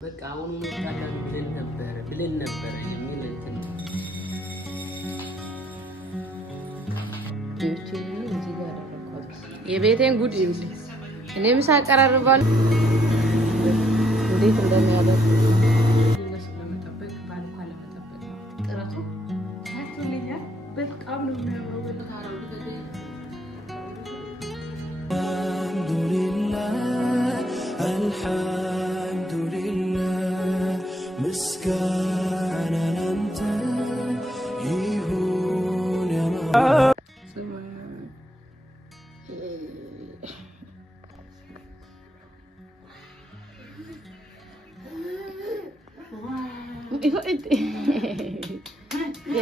በቃ አሁን ወጣላን ብለን ነበር የሚል እንትን ይቺን እዚህ ጋር አደረኳት የቤቴን ጉድ ይውል እኔም ሳቀራርባል እንዴት እንደሚያደርግ ለመጠበቅ ባልኳ ለመጠበቅ ነው ጥረቱ ታክቶልኛ በጣም ነው የሚያምረው በልታረው alhamdulillah مسكانا انت يهون يا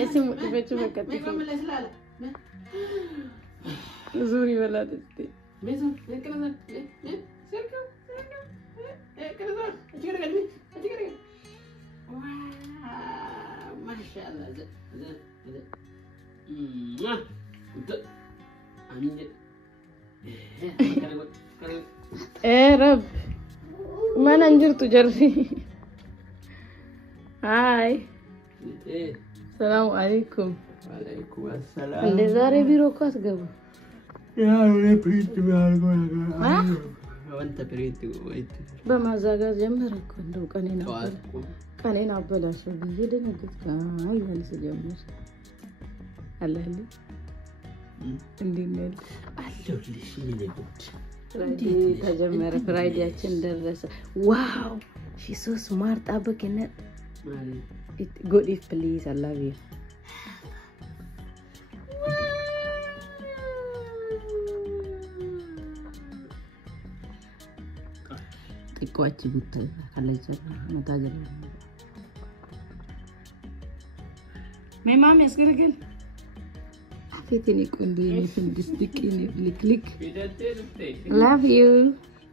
اسمه كيف بكتي زوري بلاد ميزو كده سيركو كده أجيك ما شاء الله ده رب ما ننجرت جرفي هاي السلام عليكم وعليكم السلام اللي زاري بيروكات قبل يا ريت بيعرفوا وانت بريت ويت بما زاغا جمرك እንደው ቀኔን አበላሽው ብዬ ደነገጥኩ አይ መልስ ጀመር አለህልኝ እንዴት ነው አለሁልሽ ምን ይሁት ተጀመረ ፍራይዲያችን ደረሰ ዋው ሺ ሶ ስማርት አበከነ good if please I love you ጥቋጭ ጉት ካለች መታጀር ማማም ያስገረገል አፌቴን ቆንጆ የፍንድስ ድቅኔ ልክልክ love you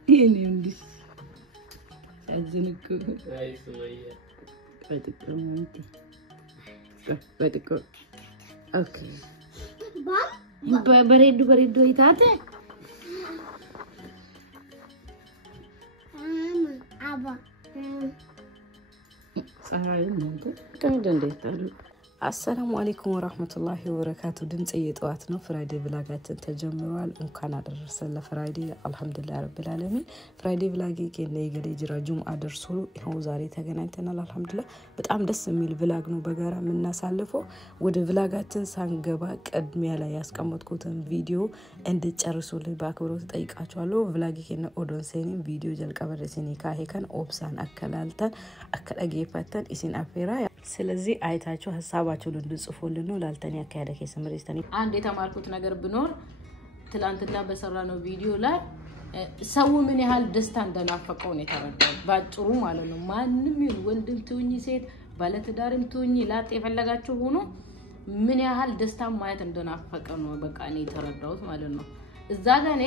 ይሄን እንዲስ አዝንኩ አይ ሱማያ በጥቆ ኦኬ በሬዱ ይታተ السلام عليكم ورحمة الله وبركاته دمت أيتواتنا فرايدي بلاغات تجمعوال وكان أدرسل لفرايدي الحمد لله رب العالمين فرايدي بلاغي كينا يقري جرا جمعة درسولو هو زاري تغنانتنا الحمد لله بتعم دس ميل بلاغنو بغارة من ناس علفو ود بلاغات سانقبا قدمي على ياسكامت كوتن فيديو اند تشارسولي باكبرو تطيقاتوالو بلاغي كينا اودون سينين فيديو جلقا برسيني كاهي كان اوبسان أكلالتان أكل أجيباتان إسين أفيرا ስለዚህ አይታችሁ ሐሳባችሁን እንድጽፉልን ነው ላልተኛ ያካሄደከ ሰምሪስተኒ አንድ የተማርኩት ነገር ብኖር ትላንትና በሰራነው ቪዲዮ ላይ ሰው ምን ያህል ደስታ እንደናፈቀው ነው የተረዳው ባጭሩ ማለት ነው ማንንም ወንድም ትውኝ ሴት ባለትዳርም ትውኝ ላጥ የፈለጋችሁ ሆኖ ምን ያህል ደስታ ማየት እንደናፈቀ ነው በቃ እኔ የተረዳሁት ማለት ነው እዛ ጋር እኔ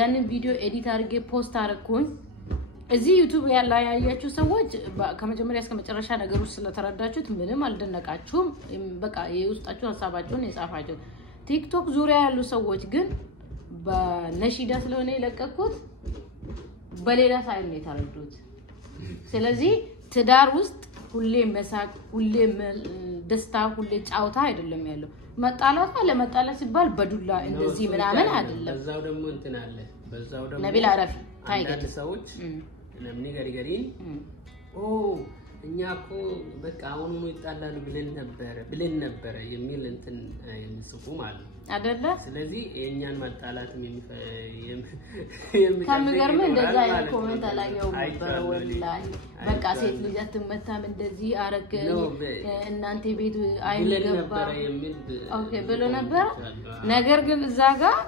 ያንን ቪዲዮ ኤዲት አድርጌ ፖስት አረኩኝ እዚህ ዩቲዩብ ያላ ያያችሁ ሰዎች ከመጀመሪያ እስከ መጨረሻ ነገሩ ስለተረዳችሁት ምንም አልደነቃችሁም በቃ የውስጣችሁ ሐሳባችሁን የጻፋችሁ ቲክቶክ ዙሪያ ያሉ ሰዎች ግን በነሺዳ ስለሆነ የለቀቁት በሌላ ሳይል ነው የተረዱት ስለዚህ ትዳር ውስጥ ሁሌ መሳቅ ሁሌ ደስታ ሁሌ ጫውታ አይደለም ያለው መጣላት አለ መጣላት ሲባል በዱላ እንደዚህ ምናምን አይደለም በዛው ደግሞ እንትን አለ በዛው ደግሞ ነቢል አረፊ ታይገል ሰዎች ለምን ገሪገሪን ኦ እኛኮ በቃ አሁን ነው ይጣላሉ ብለን ነበር የሚል እንትን የሚጽፉ ማለት አይደለ ስለዚህ የኛን መጣላትም ከመገርም እንደዛ አይነት ኮሜንት አላየው ነበር ወላሂ በቃ ሴት ልጅ አትመታም እንደዚህ አረገ እናንተ ቤት አይገባ ኦኬ ብሎ ነበር ነገር ግን እዛ ጋር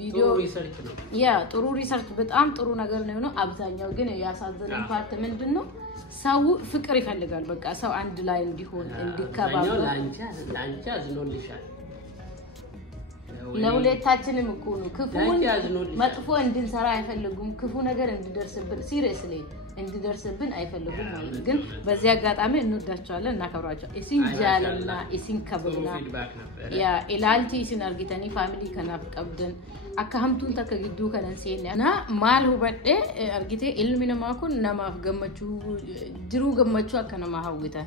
ቪዲዮ ሪሰርች ነው ያ ጥሩ ሪሰርች በጣም ጥሩ ነገር ነው አብዛኛው ግን ያሳዘነን ፓርት ምንድነው ሰው ፍቅር ይፈልጋል በቃ ሰው አንድ ላይ እንዲሆን እንዲከባበር ላንቻ አዝኖልሻል ለሁለታችንም እኮ ነው ክፉን መጥፎ እንድንሰራ አይፈልጉም ክፉ ነገር እንድደርስብን ሲሪየስሊ እንድደርስብን አይፈልጉም ማለት ግን በዚህ አጋጣሚ እንወዳቸዋለን እናከብራቸዋለን እሲን ጃለና እሲን ከብላ ያ ኢላልቲ እሲን አርጊተኒ ፋሚሊ ከናፍ ቀብደን አካምቱን ተከግዱ ከነንሴና ማል ሁበደ አርጊቴ ኢልሚነማ ኩን ነማፍ ገመቹ ጅሩ ገመቹ አከነማ ሀውታ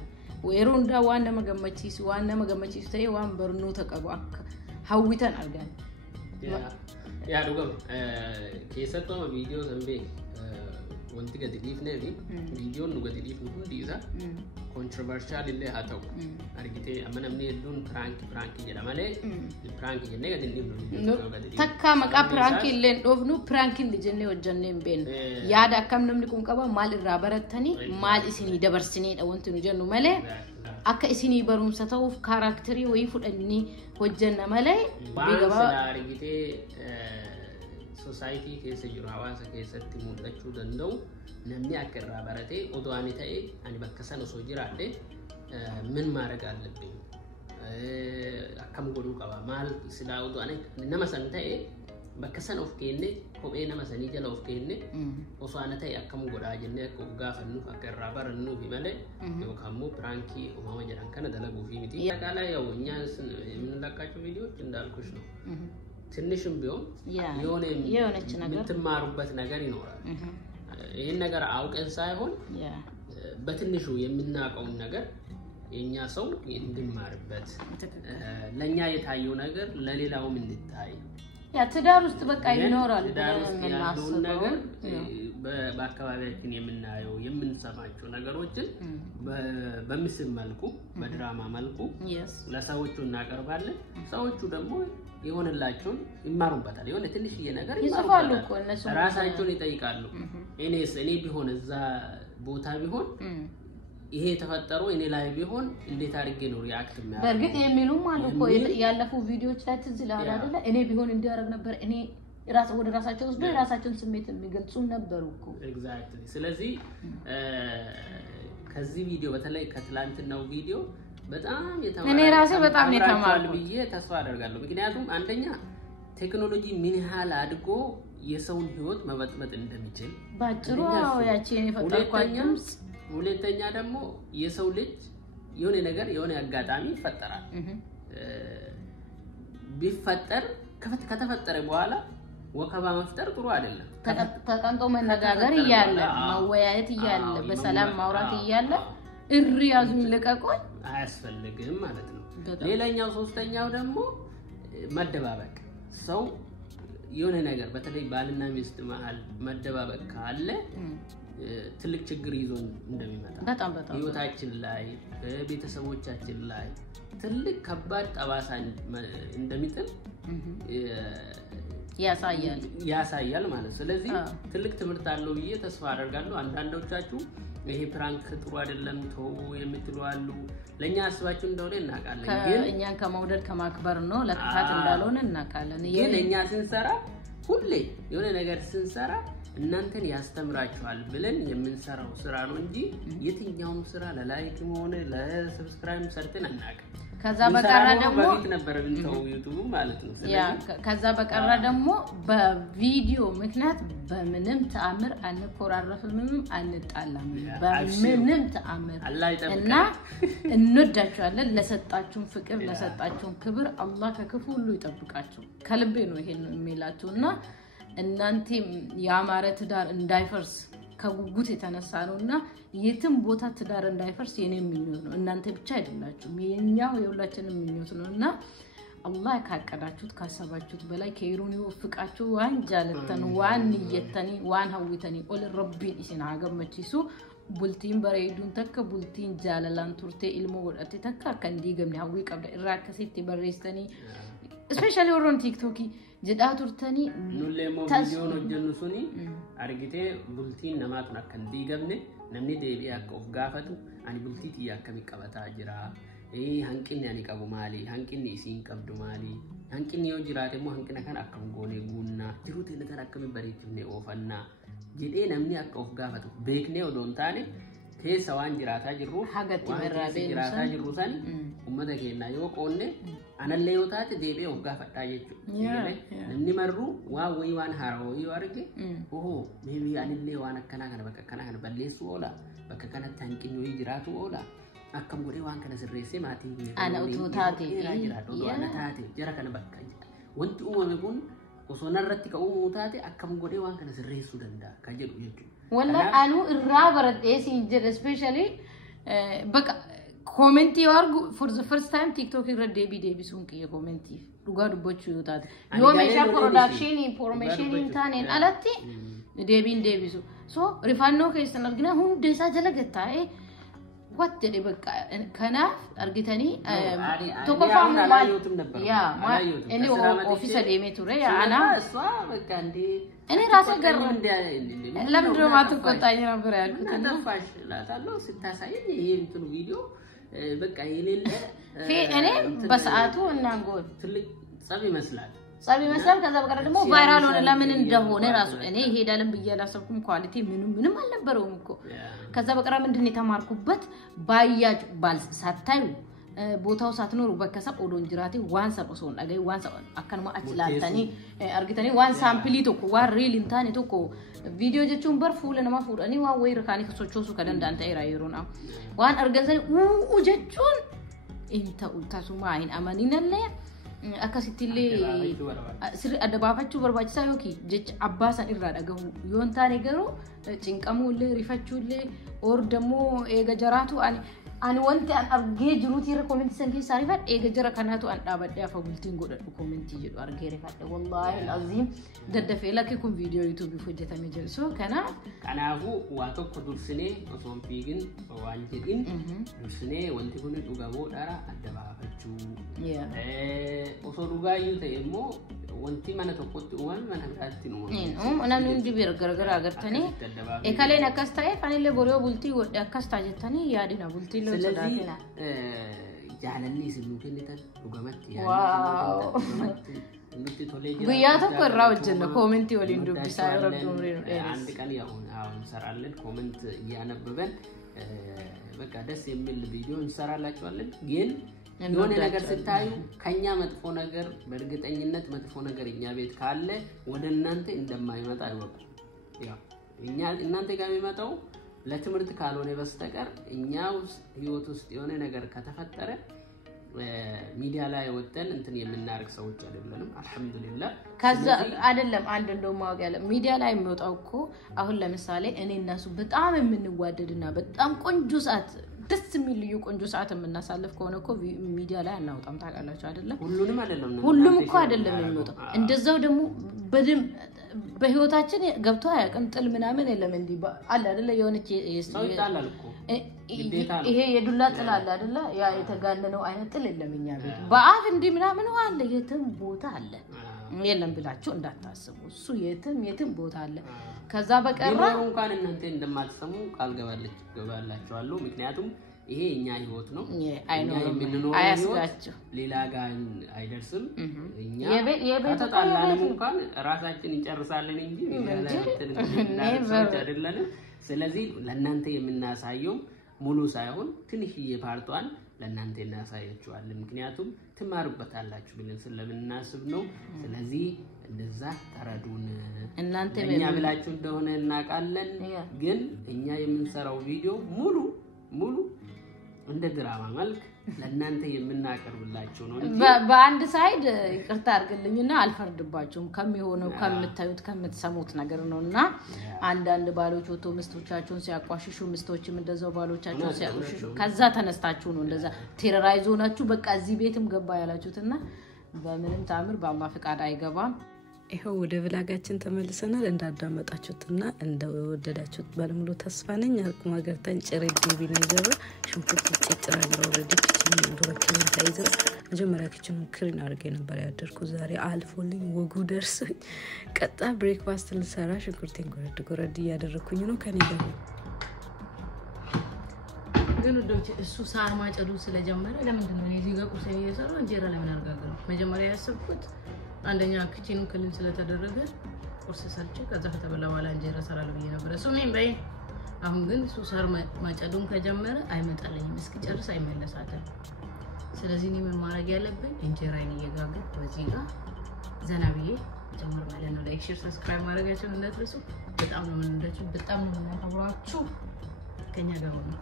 ወይሩንዳ ዋና መገመቺስ ተይ ዋን በርኑ ተቀባ ሀውታን አርጋን ያ ዱገም ከሰጠው ቪዲዮ ዘንቤ wanti gadi dhiifne fi viidiyoon nu gadi dhiifnu hundi isaa controversial illee haa ta'u argitee amma namni hedduun prank jedha malee prank jennee gadi dhiifnu takka maqaa prank illee dhoofnu prank illee jennee hojjannee hin beeknu yaada akkam namni kun qaba maal irraa barattanii maal isinii dabarsineedha wanti nu jennu malee akka isinii barumsa ta'uuf kaaraakterii wayii fudhannii hojjanna malee biigaba argitee society keessa jiru hawaasa keessatti mul'achuu danda'u namni akka irraa barate odoo ani ta'e ani bakka sana osoo jiraadhe ምን ማድረግ አለብኝ akkam godhuu qaba maal silaa odoo ani nama san ta'e bakka sana of kenne kophee nama sanii jala of kenne osoo ana ta'e akkam godhaa jennee akka gaafannuuf akka irraa barannuuf malee yookaan immoo pirankii uumama jedhan kana dalaguufi miti ያቃላ ያው እኛ የምንለቃቸው ቪዲዮዎች እንዳልኩሽ ነው ትንሽም ቢሆን የሆነች ነገር የምትማሩበት ነገር ይኖራል ይሄን ነገር አውቀን ሳይሆን በትንሹ የምናቀው ነገር የኛ ሰው እንድማርበት ለኛ የታየው ነገር ለሌላውም እንድታይ ያ ትዳር ውስጥ በቃ ይኖራል ያለው ነገር በአካባቢያችን የምናየው የምንሰማቸው ነገሮችን በምስል መልኩ በድራማ መልኩ ለሰዎቹ እናቀርባለን ሰዎቹ ደግሞ ይሆንላችሁን ይማሩበታል የሆነ ትንሽዬ ነገር ይጽፋሉ እኮ እነሱ ራሳቸውን ይጠይቃሉ እኔ ቢሆን እዛ ቦታ ቢሆን ይሄ ተፈጠረው እኔ ላይ ቢሆን እንዴት አድርጌ ነው ሪአክት የሚያደርገው በርግጥ የሚሉም አሉ እኮ ያለፉ ቪዲዮዎች ላይ ትዝ ይላል አይደለ እኔ ቢሆን እንዲያረግ ነበር እኔ ወደ ራሳቸው ወስዶ የራሳቸውን ስሜት የሚገልጹ ነበሩ እኮ ኤግዛክትሊ ስለዚህ ከዚህ ቪዲዮ በተለይ ከትላንትናው ቪዲዮ በጣም እኔ ራሴ በጣም ነው ተማርኩ ብዬ ተስፋ አደርጋለሁ ምክንያቱም አንደኛ ቴክኖሎጂ ምን ያህል አድጎ የሰውን ህይወት መበጥበጥ እንደሚችል ባጭሩ ያቺን የፈጠርኳቸው ሁለተኛ ደግሞ የሰው ልጅ የሆነ ነገር የሆነ አጋጣሚ ይፈጠራል ቢፈጠር ከተፈጠረ በኋላ ወከባ መፍጠር ጥሩ አይደለም ተቀንጦ መነጋገር ይያለ መወያየት ይያለ በሰላም ማውራት ይያለ እሪ ያዙኝ ለቀቆኝ አያስፈልግም ማለት ነው ሌላኛው ሶስተኛው ደግሞ መደባበቅ ሰው የሆነ ነገር በተለይ ባልና ሚስት መሃል መደባበቅ ካለ ትልቅ ችግር ይዞ እንደሚመጣ በጣም ህይወታችን ላይ ቤተሰቦቻችን ላይ ትልቅ ከባድ ጠባሳ እንደሚጥል ያሳያል ማለት ስለዚህ ትልቅ ትምህርት አለው ብዬ ተስፋ አደርጋለሁ አንዳንዶቻችሁ ይሄ ፕራንክ ጥሩ አይደለም ተው የምትሉ አሉ ለኛ አስባችሁ እንደሆነ እናቃለን ግን እኛን ከመውደድ ከማክበር ነው ለጥፋት እንዳልሆነ እናቃለን ግን እኛ ስንሰራ ሁሌ የሆነ ነገር ስንሰራ እናንተን ያስተምራችኋል ብለን የምንሰራው ስራ ነው እንጂ የትኛውም ስራ ለላይክም ሆነ ለሰብስክራይብ ሰርተን አናውቅም ከዛ በቀራ ደግሞ በፊት ነበር እንተው ዩቲዩብ ማለት ነው ያ ከዛ በቀራ ደግሞ በቪዲዮ ምክንያት በምንም ተአምር አንኮራረፍም አንጣላም በምንም ተአምር እና እንወዳችኋለን ለሰጣችሁን ፍቅር ለሰጣችሁን ክብር አላህ ከክፉ ሁሉ ይጠብቃችሁ ከልቤ ነው ይሄን የሚላችሁና እናንተ ያማረ ትዳር እንዳይፈርስ ከጉጉት የተነሳ ነውና የትም ቦታ ትዳር እንዳይፈርስ የኔ ምኞት ነው እናንተ ብቻ አይደላችሁም የኛው የሁላችንም ምኞት ነውና አላህ ካቀዳችሁት ካሰባችሁት በላይ ከይሩን ይወፍቃችሁ ዋንጃለተን ዋንየተኒ ዋን ሀዊተኒ ኦል ረቢን ኢስና አገመቺሱ ቡልቲን በሬዱን ተከ ቡልቲን ጃለላን ቱርቴ ኢልሞ ወደቴ ተከ ከንዲ ገምኒ ሀዊ ቀብደ ኢራከሲቲ በሬስተኒ ስፔሻሊ ኦን ቲክቶክ jedha turtani nullemo video no jennu suni argite bultiin namaatun akkan diigamne namni deebi akka of gaafatu ani bultiiti akkami qabata jira hanqinni ani qabu maali hanqinni isiin qabdu maali hanqinni yoo jiraate mo hanqina kan akkam goone guunna jiruute ilatan akkami bareechifne oofanna jedhee namni akka of gaafatu beekne odoon taane keessa waan jiraataa jirru hagatti barraabee jiraataa jirru san ummata keenya yoo qoonne anallee yoo taate deebi'ee hoggaafadhaa jechuudha. Namni marru waan wayii waan haarawaa yoo arge maybe anillee waan akkanaa kana bakka akkanaa kana balleessuu oola bakka kanatti hanqinni wayii jiraatu oola akkam godhee waan kana sirreessee maatii ana utuu taate ana taate jara kana bakka wanti uumame kun osoo narratti ka'uu taate akkam godhee waan kana sirreessuu danda'a kan jedhu jechuudha. Wallahi anu irraa baradhee siin jedhe especially baka comment argu for the first time TikTok irra deebisuun kiyya comment dhugaa dubbachuu yoo taate yoo meeshaa production information hin taaneen alatti deebisu so rifannoo keessan argina hundi isaa jala gattaa'e what jedhe bakka kanaaf argitanii tokko faamu maal yaa inni office deemee ture yaa ana bakka ndee እኔ ራሴ ገርም ለምን ድሮማት ቆጣኝ ነበር ያልኩት እና ተፋሽ ላታለው ስታሳየኝ ይሄ እንትኑ ቪዲዮ በቃ የሌለ እኔ በሰዓቱ እናንጎል ትልቅ ጸብ ይመስላል ከዛ በቀር ደግሞ ቫይራል ሆነ ለምን እንደሆነ ራሱ እኔ ይሄዳልን በየላሰብኩም ኳሊቲ ምንም አልነበረውም እኮ ከዛ በቀር ምንድነው የተማርኩበት ባያጅ ባል ሳታዩ ቦታው ሳትኖሩ በከሰ ኦዶን ጅራቴ ዋን ሰቆሶን አገይ ዋን አከንማ አችላልታኒ አርግታኒ ዋን ሳምፕሊ ቶኮ ዋን ሪል እንታኒ ቶኮ ቪዲዮ ጀቹን በር ፉለ ነማ ፉዳኒ ዋ ወይ ረካኒ ከሶቾሱ ከደንዳንታ ኢራይሩና ዋን አርገንሰኒ ጀቹን እንታ ኡልታሱማ አይን አማኒነለ አካሲቲሌ ስሪ አደባፋቹ በርባጭሳ ዮኪ ጀች አባሳን ኢራ ዳገው ዮንታ ነገሩ ጭንቀሙለ ሪፈቹለ ኦር ደሞ ኤገጀራቱ ani wanti an argee jiruuti irra comment sanki sarifat eega jara kanatu an dhaabadhe afa bultiin godhadhu comment jedhu argee rifadhe wallahi alazim daddafee lakki kun video youtube hojjetame jiru so kanaafu waa tokko dursine osoo fiigin waan jedhin dursine wanti kun dhugamoo dhara adda baafachuu osoo dhugaayyuu ta'e immoo wanti mana tokkotti uumame mana biraatti uumame namni hundi gargar agartanii ekaleen akkas ta'e kanillee boroo bultii godhe akkas taajettanii yaadina bultii loo sodaatina jaalalli isin nu kennitan dhugamatti nutti tolee jira guyyaa tokko irraa hojjenna koomentii waliin dubbisaa yoo rabbi umrii nu dheeresse አንድ ቀን አሁን እንሰራለን ኮሜንት እያነበበን በቃ ደስ የሚል ቪዲዮ እንሰራላችኋለን ግን የሆነ ነገር ስታዩ ከኛ መጥፎ ነገር በእርግጠኝነት መጥፎ ነገር እኛ ቤት ካለ ወደ እናንተ እንደማይመጣ አይወቁ ያው እኛ እናንተ ጋር የሚመጣው ለትምህርት ካልሆነ በስተቀር እኛው ህይወት ውስጥ የሆነ ነገር ከተፈጠረ ሚዲያ ላይ ወጥተን እንትን የምናርክ ሰዎች አይደለንም አልহামዱሊላህ ከዛ አይደለም አንድ እንደው ማወቅ ያለ ሚዲያ ላይ የሚወጣው እኮ አሁን ለምሳሌ እኔ እናሱ በጣም የምንዋደድና በጣም ቆንጆ ሰዓት ደስ የሚል ልዩ ቆንጆ ሰዓት የምናሳልፍ ከሆነ እኮ ሚዲያ ላይ አናውጣም ታውቃላችሁ አይደለ ሁሉም እኮ አይደለም የሚወጣው እንደዛው ደግሞ በደም በህይወታችን ገብቶ አያውቅም ጥል ምናምን የለም እንዴ አለ አይደለ የሆነች ይጣላል እኮ ይሄ የዱላ ጥል አለ አይደለ ያ የተጋነነው አይነት ጥል የለም እኛ ቤት በአፍ እንዴ ምናምን አለ የትም ቦታ አለ የለም ብላችሁ እንዳታስቡ እሱ የትም ቦታ አለ ከዛ በቀራ እንኳን እናንተ እንደማትሰሙ ቃል ገባላችኋለሁ ምክንያቱም ይሄ እኛ ህይወት ነው እኛ የምንኖረው አያስጋችሁ ሌላ ጋር አይደርስም እኛ ከተጣላንም እንኳን ራሳችን እንጨርሳለን እንጂ አይደለም ስለዚህ ለእናንተ የምናሳየው ሙሉ ሳይሆን ትንሽዬ ፓርቷን ለእናንተ እናሳያችኋለን ምክንያቱም ትማሩበታላችሁ ብለን ስለምናስብ ነው ስለዚህ እንደዛ ተረዱን እናንተ እኛ ብላችሁ እንደሆነ እናቃለን ግን እኛ የምንሰራው ቪዲዮ ሙሉ እንደ ድራማ መልክ ለእናንተ የምናቀርብላችሁ ነው በአንድ ሳይድ ይቅርታ አድርግልኝና አልፈርድባችሁም ከሚሆነው ከምታዩት ከምትሰሙት ነገር ነውና አንዳንድ ባሎች ወጥቶ ሚስቶቻቸውን ሲያቋሽሹ ሚስቶችም እንደዛው ባሎቻቸውን ሲያቋሽሹ ከዛ ተነስታችሁ ነው እንደዛ ቴሮራይዝ ሆናችሁ በቃ እዚህ ቤትም ገባ ያላችሁትና በምንም ታምር በአላህ ፍቃድ አይገባም ይሄው ወደ ብላጋችን ተመልሰናል እንዳዳመጣችሁትና እንደወደዳችሁት ባለሙሉ ተስፋ ነኝ አልኩ ማገርታን ጭሬድ ዲቪ ነዘረ ሽንኩርት ጭጭራ ነው ወረድ ኪችን ዶክተር ታይዘር መጀመሪያ ኪችን ክሪን አርጌ ነበር ያደርኩ ዛሬ አልፎልኝ ወጉ ደርሶኝ ቀጣ ብሬክፋስት ልሰራ ሽንኩርቴን ጎረድ ያደረኩኝ ነው ከኔ ጋር ግን ወዶች እሱ ሳር ማጨዱ ስለጀመረ ለምንድን ነው እዚህ ጋር ቁርስ እየሰራው እንጀራ ለምን አርጋግረው መጀመሪያ ያሰብኩት አንደኛ ኪችኑ ክሊን ስለተደረገ ቁርስ ሰርቼ ከዛ ከተበላ በኋላ እንጀራ ሰራለሁ ብዬ ነበር እሱ ነኝ በይ አሁን ግን እሱ ሳር ማጨዱን ከጀመረ አይመጣልኝም እስኪጨርስ አይመለሳትም ስለዚህ እኔ ምን ማድረግ ያለብኝ እንጀራዬን እየጋገርኩ በዚህ ጋር ዘና ብዬ ጀምር ማለት ነው ላይክ ሼር ሰብስክራይብ ማድረጋችሁን እንዳትረሱ በጣም ነው የምናከብራችሁ ከኛ ጋር ነው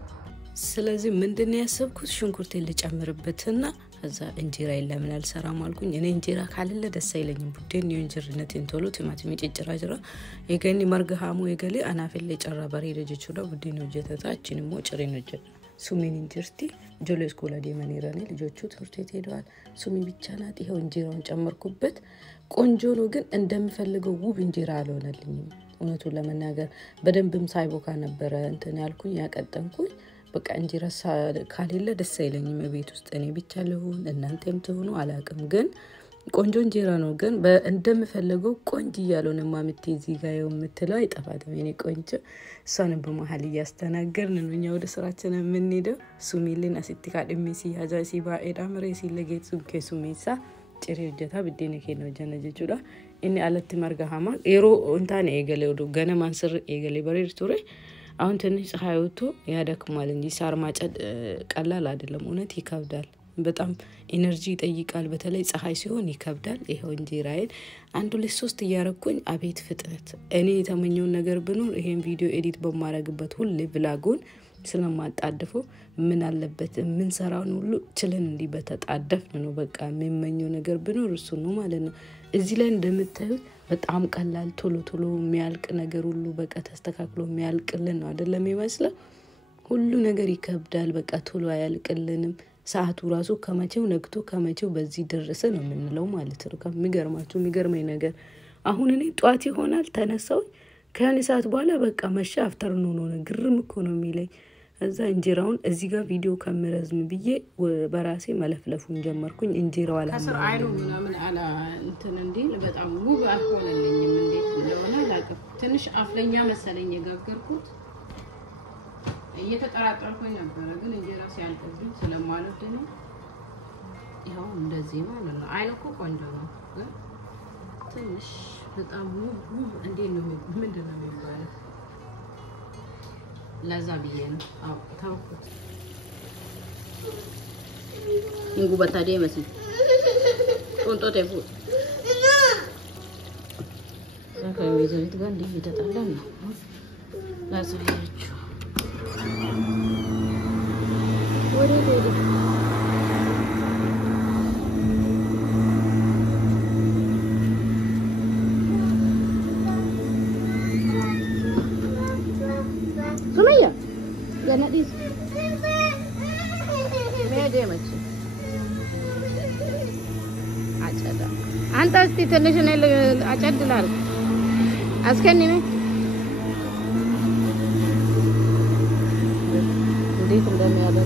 ስለዚህ ምንድነው ያሰብኩት ሽንኩርቴን ልጨምርበትና ከዛ እንጀራዬን ለምን አልሰራም አልኩኝ እኔ እንጀራ ካለለ ደስ አይለኝም ቡዴን የእንጀራነቴን ቶሎ ቲማቲም ጭጭራጅራ የገኒ መርገሃሙ የገሌ አናፈለ ጨራ ባሪ ልጅቹዳ ቡዴን ወጀታችን ሞጭሬ ነው ሱሚን እንጀርቲ ጆሌስ ኮላዲ ማኔራኔ ልጆቹ ትምህርት ቤት ሄደዋል ሱሚ ብቻ ናት ይሄው እንጀራውን ጨመርኩበት ቆንጆ ነው ግን እንደምፈልገው ውብ እንጀራ አልሆነልኝም እውነቱን ለመናገር በደንብም ሳይቦካ ነበር እንትን ያልኩኝ ያቀጠንኩኝ በቃ እንጀራ ካሌለ ደስ አይለኝም ቤት ውስጥ እኔ ብቻ ለሆን እናንተም ተሆኑ አላቅም ግን ቆንጆ እንጀራ ነው ግን እንደምፈልገው ቆንጆ ያለውን ማምቴ እዚህ ጋር የምትለው አይጠፋትም እኔ ቆንጆ እሷን በመሃል ያስተናገርን ነው እኛ ወደ ስራችን የምንሄደው ሱሚልን አሲቲካ ደምሲ ያዛሲ ባኤዳ መሬሲ ለጌት ሱም ከሱሚሳ ጭሬ ወጀታ ብዴነ ከነው ጀነጀቹዳ እኔ አለት ማርጋሃማ ኤሮ እንታኔ ኤገሌ ወዶ ገነ ማንስር ኤገሌ በሬር ቱሬ አሁን ትንሽ ፀሐይውቶ ያደክማል እንጂ ሳር ማጨድ ቀላል አይደለም እውነት ይከብዳል በጣም ኢነርጂ ይጠይቃል በተለይ ፀሐይ ሲሆን ይከብዳል ይሄው እንጀራዬን 1 2 3 ያረኩኝ አቤት ፍጥነት እኔ የተመኘው ነገር ብኖር ይሄን ቪዲዮ ኤዲት በማረግበት ሁሉ ብላጉን ስለማጣደፈው ምን አለበት ምን ሰራውን ሁሉ ችለን እንዲ በተጣደፍ ነው በቃ የሚመኘው ነገር ብኖር እሱ ነው ማለት ነው እዚህ ላይ እንደምታዩት በጣም ቀላል ቶሎ ቶሎ የሚያልቅ ነገር ሁሉ በቃ ተስተካክሎ የሚያልቅልን ነው አይደለም ይመስላል ሁሉ ነገር ይከብዳል በቃ ቶሎ አያልቅልንም ሰዓቱ ራሱ ከመቼው ነግቶ ከመቼው በዚህ ደረሰ ነው የምንለው ማለት ነው ከሚገርማችሁ የሚገርመኝ ነገር አሁን እኔ ጧት ይሆናል ተነሳው ከኔ ሰዓት በኋላ በቃ መሻ አፍተርኑን ሆነ ግርም እኮ ነው የሚለኝ እዛ እንጀራውን እዚህ ጋር ቪዲዮ ካሜራዝም ብዬ በራሴ መለፍለፉን ጀመርኩኝ እንጀራው ከስር አይኑ ምናምን አላ እንትን እንዲል በጣም ውብ አልሆነልኝም እንዴት እንደሆነ ላቀፍ ትንሽ አፍለኛ መሰለኝ የጋገርኩት እየተጠራጠርኩኝ ነበር ግን እንጀራ ሲያልቅብኝ ስለማልወድ ነው ይሄው እንደዚህ ማለት ነው አይኑ እኮ ቆንጆ ነው ግን ትንሽ በጣም ውብ እንዴት ነው ምንድነው የሚባለው ለዛ ብዬ ነው አው ታውቁት እንጉ በታዴ መስል ጦንጦ ተፉ ከሚዘሪት ጋር እንዲህ እየተጣላን ነው ላሳያችሁ ወደ Ganadis. Mede machi. Achada. Anta asti international achadlar. Askani me. Deek ndame ada.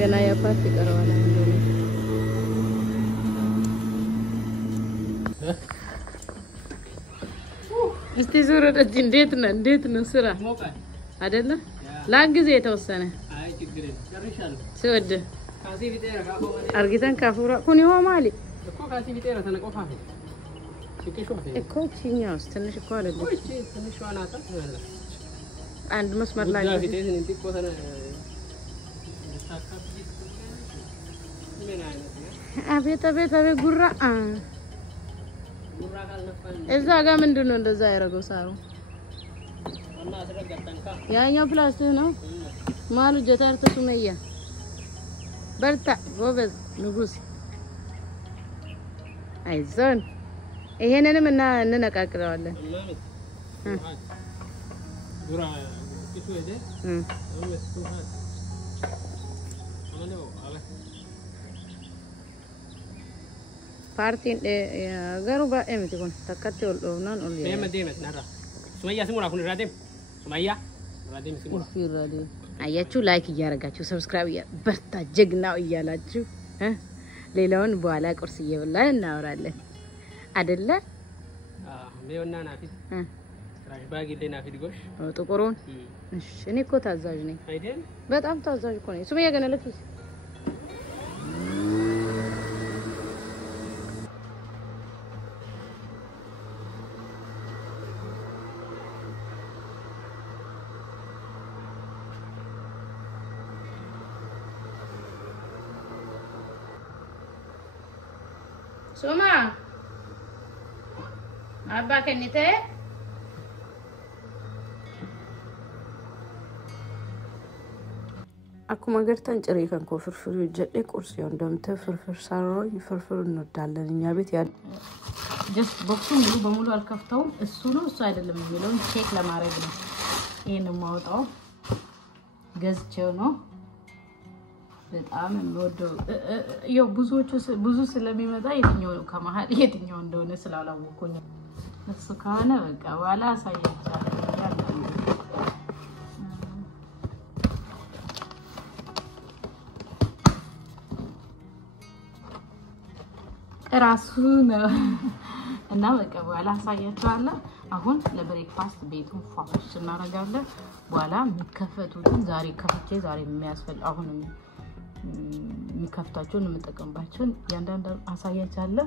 Yana ya party karwana ndone. እስቲ ዙረደ እንዴት ነው ስራ አይደለ ላንጊዜ የተወሰነ አይ ችግር ጨርሻለሁ ሲወድ ካሲ ቢጤራ ጋር አርጊታን ካፉራ ኩኒ ሆማሊ እኮ ካሲ ቢጤራ ተነቆፋፍ እኮ ቺኛውስ ትንሽ እኮ አለ እኮ ትንሽ ዋናታ አንድ መስመር ላይ ነው ቢጤን እንት እኮ ተነ አቤት ጉራ እዛ ጋር ምንድነው እንደዛ ያረጋው ሳሩ እና አስረጋጣንካ ያኛው ፕላስቲክ ነው ማሉ ጀታርተ ሱመያ በርታ ጎበዝ ንጉስ አይዞን ይሄንንም እና እንነቃቅለዋለን ጉራ እሱ ወደ parti garu ba emti kon takati olnan ol ya demet nara sumaya simura kun radem sumaya radem simura radem አያችሁ ላይክ እያረጋችሁ ሰብስክራይብ በርታ ጀግናው እያላችሁ ሌላውን በኋላ ቁርስ እየበላን እናወራለን አይደለ ሜውና ናፊት ራሽ ባጊ ለናፊት ጎሽ ጥቁሩን እሺ እኔ እኮ ታዛዥ ነኝ አይደል በጣም ታዛዥ እኮ ነኝ ሱመያ ገና ለክስ Suma. Abba kennite? akkuma gartan ciree kan koo firfir jedhe qursi እንደምተ ፍርፍር ሳሮኝ ፍርፍር እንወዳለን እኛ ቤት ያ just boxun ሙሉ በሙሉ አልከፍተውም እሱ ነው እሱ አይደለም የሚለውን ቼክ ለማድረግ ነው ይሄን ማውጣው ገዝቼው ነው በጣም እንወደው ይው ብዙ ስለሚመጣ የትኛው ከመሃል የትኛው እንደሆነ ስላላወቅኩኝ እሱ ካነ በቃ ዋላ አሳያችኋለሁ ራሱ ነው እና በቃ በኋላ አሳያችኋለሁ አሁን ለብሬክፋስት ቤቱን ፏሽ እናረጋለን በኋላ ምከፈቱትን ዛሬ ከፍቼ ዛሬ የሚያስፈልግ አሁን ምከፍታቸውን የምጠቀምባቸውን ያንዳንድ አሳያችኋለሁ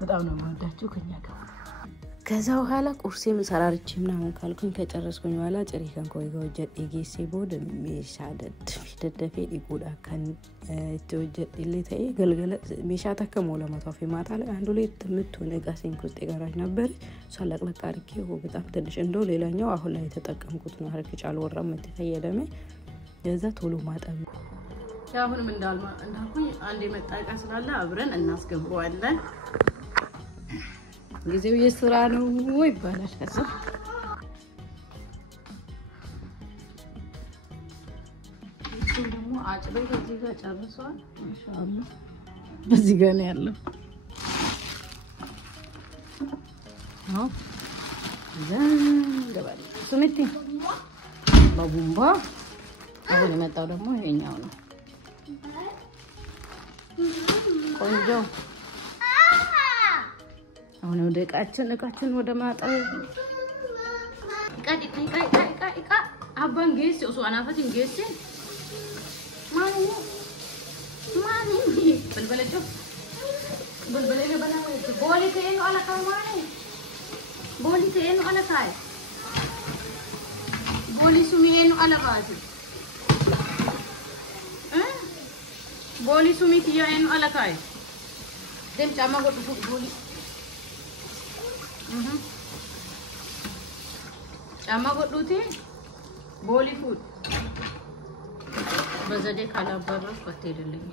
በጣም ነው የምወዳችሁ ከኛ ጋር ከዛ በኋላ ቁርሴን ሰራርቼ ምናምን ካልኩኝ ከጨረስኩኝ በኋላ ጭሬ ከን ኮይጎጀ ዲጌሲ ቦድ ሚሻደድ ደደፌ ዲቁዳ ከን ተወጀ ዲሌታይ ገልገለ ሚሻታ ከሞላ ማታፊ ማታ ላይ አንዱ ላይ ተምቱ ነጋሲን ኩስጤ ጋራጅ ነበር ሰለቅለቅ አርኬ በጣም ትንሽ እንደው ሌላኛው አሁን ላይ ተጠቀምኩት ነው አርኬ ጫል ወራም ተፈየደመ የዛ ቶሎ ማጠብ ያሁንም እንዳልኩኝ አንዴ መጣቃ ስላለ አብረን እናስገባዋለን ጊዜው የስራ ነው ወይ ባላሽ ከዛ እሱ ደግሞ አጭበ ከዚህ ጋር ጨርሷል ኢንሻአላህ በዚህ ጋር ነው ያለው ነው ዘንገባል ሱሚቲ ባቡምባ አሁን የመጣው ደግሞ ይሄኛው ነው ቆንጆ አሁን ወደ እቃችን ወደ ማጣው ቃ አባን ጌስ እሱ አናፈትን ጌስ ማን በልበለጆ በላ ቦሊ ከየኑ አለካይ ማን ቦሊ ከየኑ አለካይ ቦሊ ሱሚየኑ አለባቲ ቦሊ ሱሚ ከየኑ አለካይ ደም ጫማ ጎጥፉ ቦሊ ጫማ ጎጥሉቲ ቦሊ ፉድ በዘዴ ካላባረፍ ወጥተደልኝ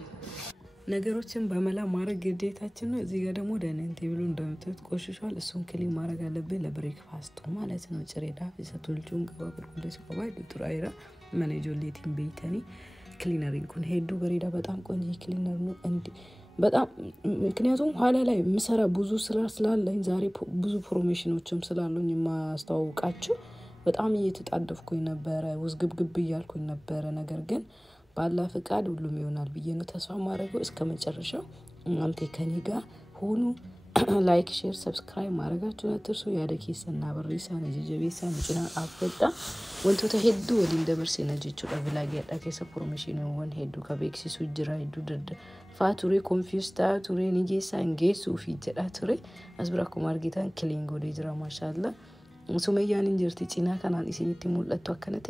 ነገሮችን በመላ ማረግ ግዴታችን ነው እዚህ ጋር ደግሞ ደነን ቴብሉ እንደምትት ቆሽሿል እሱን ክሊን ማረግ አለብን ለብሬክፋስት ማለት ነው ጭሬዳ ይሰጡልጁን ገባብር ወደስ ቆባይ ዱራይራ ማኔጆሌቲን ቤተኒ ክሊነሪንግ ሄዱ በሬዳ በጣም ቆንጆ ክሊነር ነው እንዴ በጣም ምክንያቱም ኋላ ላይ ምሰራ ብዙ ስራ ስላለኝ ዛሬ ብዙ ፕሮሞሽኖችም ስላሉኝ ማስተዋወቃችሁ በጣም እየተጣደፍኩኝ ነበር ወዝግብግብ ይያልኩኝ ነበር ነገር ግን ባላ ፍቃድ ሁሉም ይሆናል ብዬ ነው ተስፋ ማድረገው እስከመጨረሻው እናንተ ከኔ ጋር ሆኑ ላይክ ሼር ሰብስክራይብ ማድረጋችሁ አትርሱ ያደኪስና በሪሳን ጀጀቤሳን ጭና አፈጣ ወንቶ ተሄዱ ወዲ እንደበርስ ነጂቹ ለብላጊ ያዳከሰ ፕሮሞሽን ወን ሄዱ ከቤክሲ ሱጅራ ሄዱ ደደ ፋቱሬ ኮንፊውስታ ቱሬ ንጌሳ እንጌሱ ፊጀዳ ቱሬ አስብራኩ ማርጌታን ክሊንግ ወዲ ጅራ ማሻአላ ሱመያን እንጀርቲ ጭና ካናን ኢሲኒቲ ሙለቱ አከነተ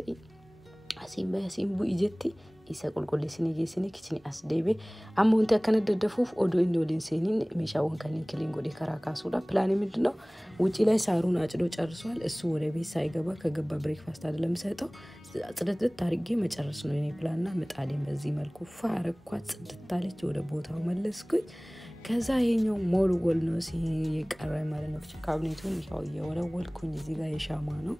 አሲም ቡ ኢጀቲ isa qulqulleessini geessini kichini as deebe amma wanti akkana daddafuuf odoo inni waliin seeniin meeshaawwan kanneen kiliin godhee karaa kaasuudha pilaanii ምንድነው ውጪ ላይ ሳሩን አጭዶ ጨርሷል እሱ ወደ ቤት ሳይገባ ከገባ ብሬክፋስት አይደለም ሰጠው ጽድት ታርጌ መጨረስ ነው የኔ ፕላንና ምጣዴን በዚህ መልኩ ፋረኳት ጽድት አለች ወደ ቦታው መለስኩኝ ከዛ ይሄኛው ሞል ጎል ነው ሲቀራይ ማለት ነው ካቢኔቱን ይሄው የወለወልኩኝ እዚህ ጋር የሻማ ነው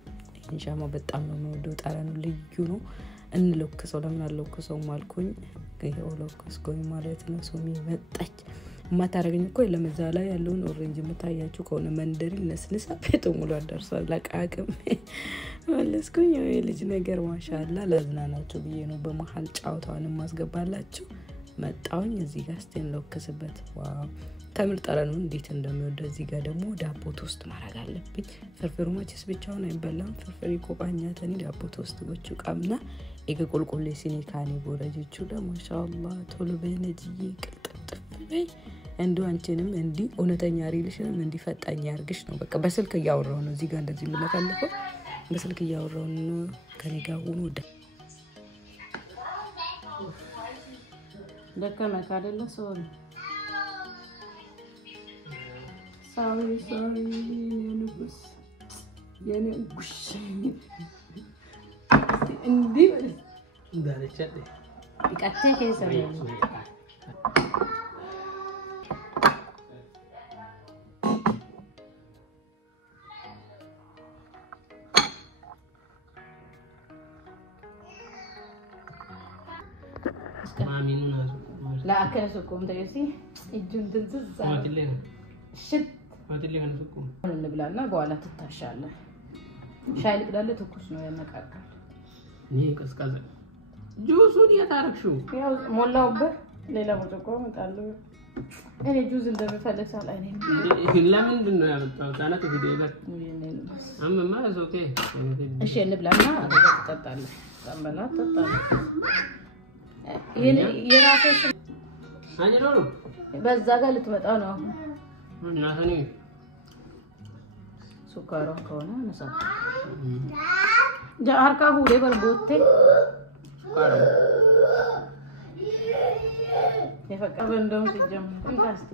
ሻማ በጣም ነው የምወደው ጠረኑ ልዩ ነው እንለከሰው ለምን አለከሰው ማልኩኝ ይሄው ለከስኩኝ ማለት ነው ሶሚ መጣች ማታረገኝ እኮ ለመዛ ላይ ያለውን ኦሬንጅ መታያችሁ ከሆነ መንደሪ ለስልሳ ቤቱ ሙሉ አደርሷል ለቃቅም ወለስኩኝ የልጅ ነገር ማሻአላ ለዝናናችሁ ብዬ ነው በመሃል ጫውታውን ማስገባላችሁ መጣውኝ እዚህ ጋር ስቴን ለከስበት ዋው ተምርጣራኑ እንዴት እንደሚወደ እዚህ ጋር ደግሞ ዳቦ ቶስት ማድረግ አለብኝ ፍርፍሩ ማችስ ብቻውን አይበላም ፍርፍር ይቆባኛተኒ ዳቦ ቶስት ጎቹ ቃምና ይገቆልቆሌ ሲኒ ካኒ ቦራጆቹ ደግሞ ማሻአላ ቶሎ በነጂዬ ቅልጥፍ በይ እንደው አንቺንም እንዲ ኦነተኛ ሪሌሽንም እንዲፈጣኝ ያርግሽ ነው በቃ በስልክ ያወራው ነው እዚህ ጋር እንደዚህ ምለፈልፈው በስልክ ያወራው ነው ከኔ ጋር ሆኖ ደከመ ካደለ ሰው sorry ንጉስ የኔ ጉሽ እንዴ እንዳለች ይቀጥታ ከሰረ لا أكلسكم تجسي يجون تنزز ما تلينا شد ما تلينا نسكم نبلعنا بوالا تتاشاله شايل كده تكوس نو ينقاقل ني قسقز جوسون يتاركشو ያው ሞላውበት ሌላ ወጥቆ መጣለው እኔ ጁዝ እንደምፈልግ ሳላይኔ ለምንድን ነው ያመጣው ታናት ቪዲዮ ይበር አምማ ኦኬ እሺ እንብላና አደጋ ተጣጣለ ታምበላ ተጣጣለ የራስህ አንጀሮ በዛ ጋር ልትመጣ ነው አሁን እናተኒ ሱካሮ ከሆነ ነሳ ጃር ካ ሁሌ በርቦቴ ሱካሮ የፈቀደ እንደውም ሲጀምር እንታስቲ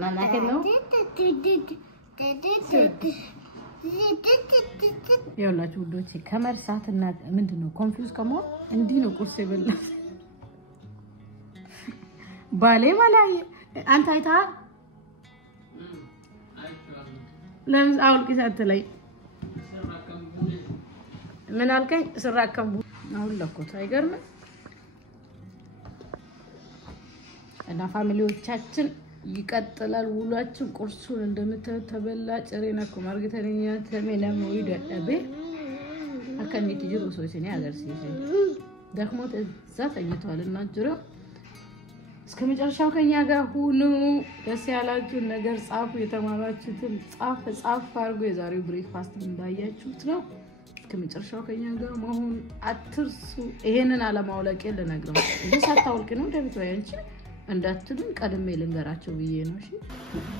ማናከ ነው ይኸውላችሁ ውዶቼ ከመርሳትና ምንድነው ኮንፊውዝ ከመሆን እንዲህ ነው ቁርስ የበላ ባሌ ማላይ አንተ አይተሃል ለምን አውልቂ ሳትለኝ ምን አልከኝ ስራከም አሁን ለኮት አይገርምም እና ፋሚሊዎቻችን ይቀጥላል ውሏችን ቁርሱን እንደምትተበላ ጨሬናኮ ማርገተኛ ተሜለም ወይ ደበ አከኒት ጅሩ ሶሲኒ አገርሲሲ ደክሞት እዛ ተኝቷልና ጅሩ እስከ መጨረሻው ከኛ ጋር ሁኑ ደስ ያላችሁ ነገር ጻፉ የተማራችሁትን ጻፍ አድርጉ የዛሬው ብሬክፋስት እንዳያችሁት ነው እስከ መጨረሻው ከኛ ጋር መሆን አትርሱ ይሄንን አለማውለቅ ለነግረው እንዴ ሳታውልቅ ነው ደብቶ ያንቺ እንዳትሉን ቀድሜ ልንገራቸው ብዬ ነው እሺ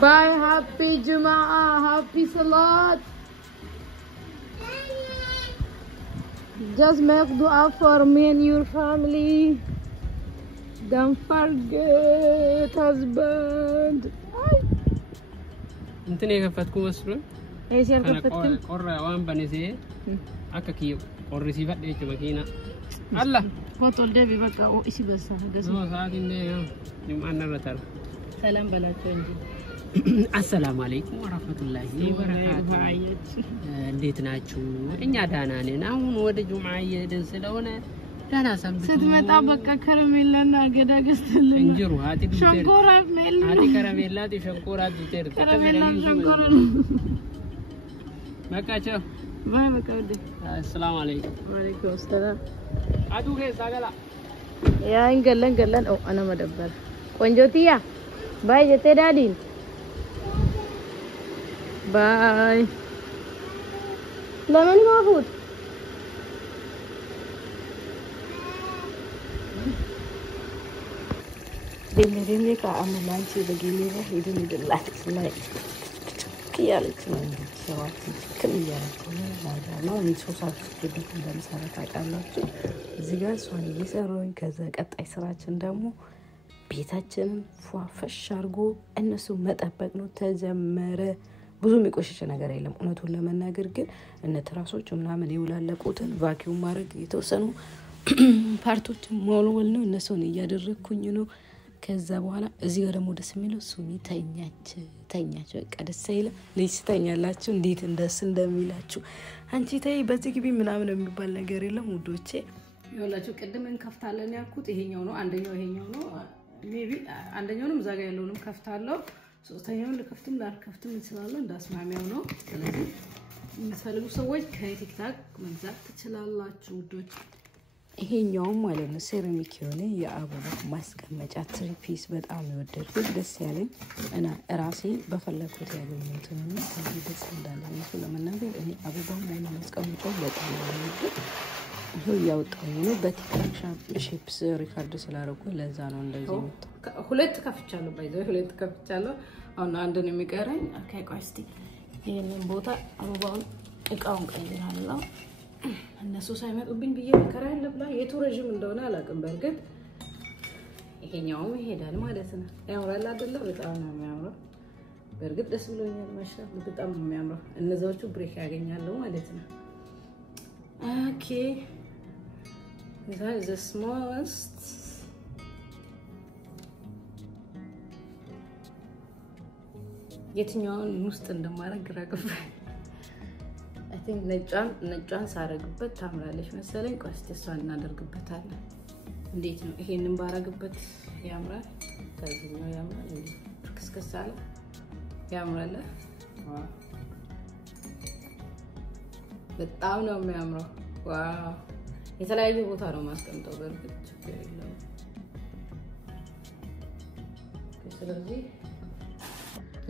ባይ ሃፒ ጁማአ ሃፒ ሰላት just make dua for me and your family don't forget husband እንትን የከፈትኩ መስሎኝ እሺ ያልከፈትኩ ቆራ ዋን በነሴ አከኪ ቆርሲ ፈደች መኪና አላ ፎቶ ደቢ በቃ እሺ በሳ ደስ ነው ሰዓት እንደ ጁማአ ነረታል ሰላም በላቸው እንጂ አሰላሙ አለይኩም ወራህመቱላሂ ወበረካቱ እንዴት ናችሁ እኛ ዳና ነን አሁን ወደ ጁማአ እየሄድን ስለሆነ ዳና ሰምብቱ ስትመጣ በቃ ከረሜላና አገዳ ገዝተልን እንጀሩ አቲ ሸንኮራ ሜል አቲ ከረሜላ ሸንኮራ ዱቴር ከረሜላ ሸንኮራ በቃቸው በቃ ወደ አሰላሙ አለይኩም ወአለይኩም ሰላም አዱ ከሳገላ ያ እንገለን አና መደበር ቆንጆቲያ ባይ ጀቴ ዳዲን ባይ ለምን ማፉት ደም ከአመላንቺ በጊዜው ሄድን ይደላል ላይ ያለች ነው ሰዋት ከሚያረኩ ነው ሶሳት ከደም እንደምሰራ ታውቃላችሁ እዚህ ጋር ሷን እየሰራሁኝ ከዛ ቀጣይ ስራችን ደግሞ ቤታችንን ፏፈሽ አርጎ እነሱ መጠበቅ ነው ተጀመረ ብዙ የሚቆሽሽ ነገር የለም እውነቱን ለመናገር ግን እነ ትራሶች ምናምን ይውላለቁትን ቫኪዩም ማድረግ የተወሰኑ ፓርቶችን ሞልወል ነው እነሱን እያደረኩኝ ነው ከዛ በኋላ እዚህ ጋር ደግሞ ደስ የሚለው ሱሚ ተኛች በቃ ደስ ይላል ልጅ ተኛላችሁ እንዴት እንደሚላችሁ አንቺ ተይ በዚህ ግቢ ምናምን የሚባል ነገር የለም ውዶቼ ይኸውላችሁ ቅድም እንከፍታለን ያልኩት ይሄኛው ነው አንደኛው ይሄኛው ነው ሜቢ አንደኛውንም ዛጋ ያለውንም ከፍታለሁ ሶስተኛውን ለከፍትም ላልከፍትም እንችላለን እንዳስማሚያው ነው ስለዚህ የሚፈልጉ ሰዎች ከቲክታክ መግዛት ትችላላችሁ ውዶች ይሄኛው ማለት ነው ሴራሚክ የሆነ የአበባ ማስቀመጫ ትሪ ፒስ በጣም የወደድኩት ደስ ያለኝ እና ራሴ በፈለኩት ያገኘሁት ነው ከዚህ ደስ እንዳለኝ ለመናገር እኔ አበባው ላይ ማስቀመጫው በጣም ነው ይሄው ያወጣው ነው በቲክታክ ሼፕስ ሪካርድ ስላደረኩ ለዛ ነው እንደዚህ ነው ሁለት ከፍቻለሁ ባይዘው ሁለት ከፍቻለሁ አሁን አንድ ነው የሚቀረኝ አካይ ቆስቲ ይሄንን ቦታ አበባውን እቃውን ቀይራለሁ እነሱ ሳይመጡብኝ ብዬ መከራ ያለብላ የቱ ረጅም እንደሆነ አላውቅም በርግጥ ይሄኛው ይሄዳል ማለት ነው ያምራል አይደለ በጣም ነው የሚያምረው በርግጥ ደስ ብሎኛል ማሻአላ በጣም ነው የሚያምረው እነዛዎቹ ብሬክ ያገኛሉ ማለት ነው ኦኬ this is the smallest የትኛውን ውስጥ እንደማረግ ግራግፋይ I think ነጫን ሳረግበት ታምራለች መሰለኝ ቆስቴ እሷን እናደርግበታለን እንዴት ነው ይሄንን ባረግበት ያምራል ከዚህኛው ያምራል እንዴ ፍክስከሳለ ያምራል ዋው በጣም ነው የሚያምረው ዋው የተለያየ ቦታ ነው ማስቀምጠው በርግጥ ችግር የለውም ስለዚህ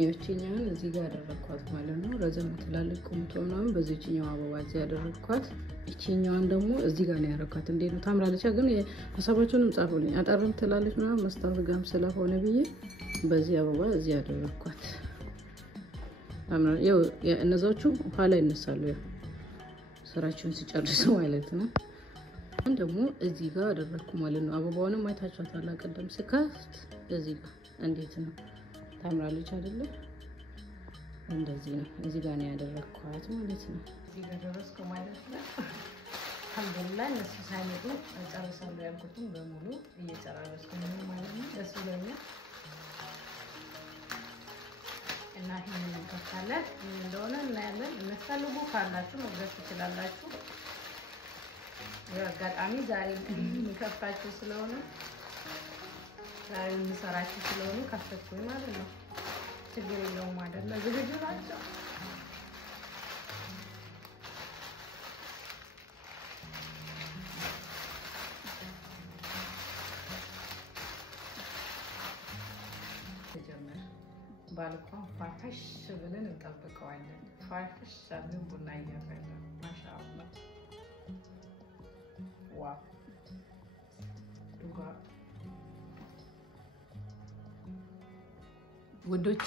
የውጭኛውን እዚህ ጋር አደረኳት ማለት ነው ረዘም ትላለች ቁምቶ ምናምን በዚህኛው አበባ እዚህ አደረኳት እቺኛውን ደግሞ እዚህ ጋር ነው ያረኳት እንዴት ነው ታምራለች ግን ሐሳባችሁንም ጻፉልኝ አጠርም ትላለች ምናምን መስታወት ጋም ስለሆነ ብዬ በዚህ አበባ እዚህ አደረኳት አምራ ያው እነዛዎቹ ኋላ ይነሳሉ ያው ስራቸውን ሲጨርሱ ማለት ነው ደግሞ እዚህ ጋር አደረኩ ማለት ነው አበባውንም አይታችኋታል ቀደም ስከፍት እዚህ ጋር እንዴት ነው ታምራለች አይደለ እንደዚህ ነው እዚህ ጋር ነው ያደረኳት ማለት ነው እዚህ ጋር ደረስኩ ማለት ነው አልሐምዱሊላህ እነሱ ሳይመጡ ጨርሳለሁ ያልኩትን በሙሉ እየጨረስኩ ነው ማለት ነው ደስ ይለኛል እና ይሄንን እንከፍታለን እንደሆነ እናያለን የምትፈልጉ ካላችሁ መግዛት ትችላላችሁ ያጋጣሚ ዛሬ እንከፍታችሁ ስለሆነ ዛሬ እንሰራችሁ ስለሆነ ከፈትኩኝ ማለት ነው ችግር የለውም አይደለ ዝግጁ ናቸው ተጀመረ ባልኮን ፋታሽ ብለን እንጠብቀዋለን ፋታሽ ሳብን ቡና እያፈላ ማሻአላ ዋው ዱጋ ወዶቼ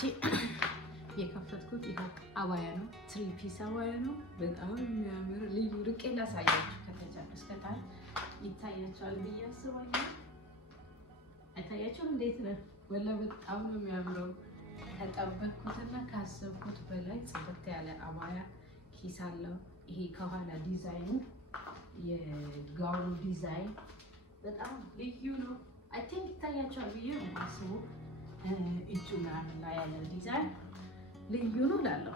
የከፈትኩት ይሄ አባያ ነው 3 ፒስ አባያ ነው በጣም የሚያምር ልዩ ርቄ ላሳያችሁ ከተጨረስኩ ከታች ይታያችኋል ብዬ አስባለሁ አይታያችሁም እንዴት ነው ወላ በጣም ነው የሚያምረው ከጠበቅኩትና ካሰብኩት በላይ ጽድት ያለ አባያ ኪስ አለው ይሄ ከኋላ ዲዛይኑ የጋውኑ ዲዛይን በጣም ልዩ ነው አይ ቲንክ ይታያችኋል ብዬ ነው አስቡ እጁና ላይ ያለ ዲዛይን ልዩ ነው ላለው